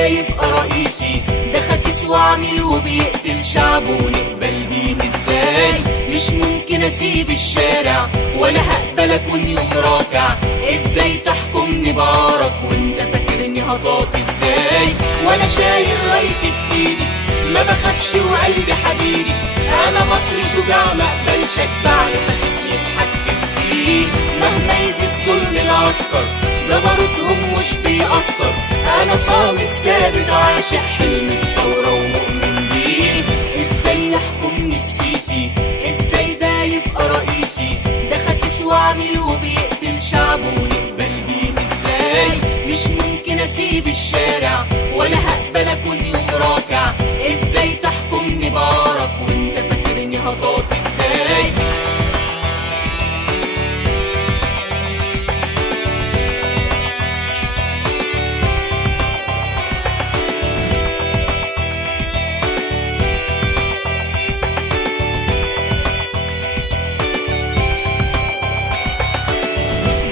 ده يبقى رئيسي؟ ده خسيس وعامل وبيقتل شعبه، ونقبل بيه ازاي؟ مش ممكن اسيب الشارع ولا هقبل اكون يوم راكع. ازاي تحكمني بعارك وانت فاكرني هطاطي ازاي؟ وانا شايل رايتي في ايدي ما بخافش وقلبي حديدي. انا مصري شجاع ما اقبلش اتبع لخسيس يتحكم فيه. مهما يزيد ظلم العسكر جبروتهم مش بيأثر. انا صامت ثابت عاشق حلم الثورة ومؤمن بيه. ازاي يحكمني السيسي؟ ازاي ده يبقى رئيسي؟ ده خسيس وعامل وبيقتل شعبه، ونقبل بيه ازاي؟ مش ممكن اسيب الشارع ولا هقبل اكون يوم راكع. ازاي تحكمني بعارك وانت فاكرني هطاطي ازاي؟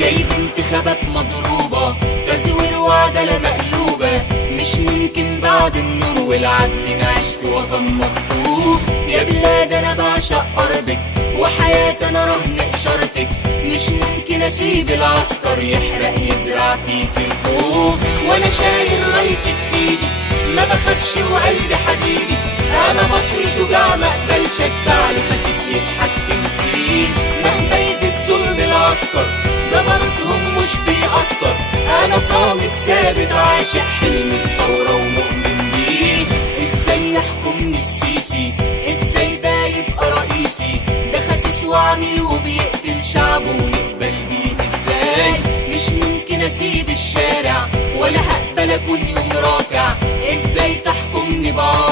جايب انتخابات مضروبة، تزوير وعدالة مقلوبة. مش ممكن بعد النور والعدل نعيش في وطن مخطوف. يا بلاد انا بعشق ارضك وحياتي انا رهن اشارتك. مش ممكن اسيب العسكر يحرق يزرع فيك الخوف. وانا شايل رايتي في ايدي ما بخافش وقلبي حديدي. انا مصري شجاع ما اقبلش اتبع لخسيس يتحكم فيه. مهما يزيد ظلم العسكر جبروتهم مش بيأثر. انا صامت ثابت عاشق حلم الثورة ومؤمن بيه. ازاي يحكمني السيسي؟ ازاي ده يبقى رئيسي؟ ده خسيس وعامل وبيقتل شعبه، ونقبل بيه ازاي؟ مش ممكن اسيب الشارع ولا هقبل اكون يوم راكع. ازاي تحكمني بعارك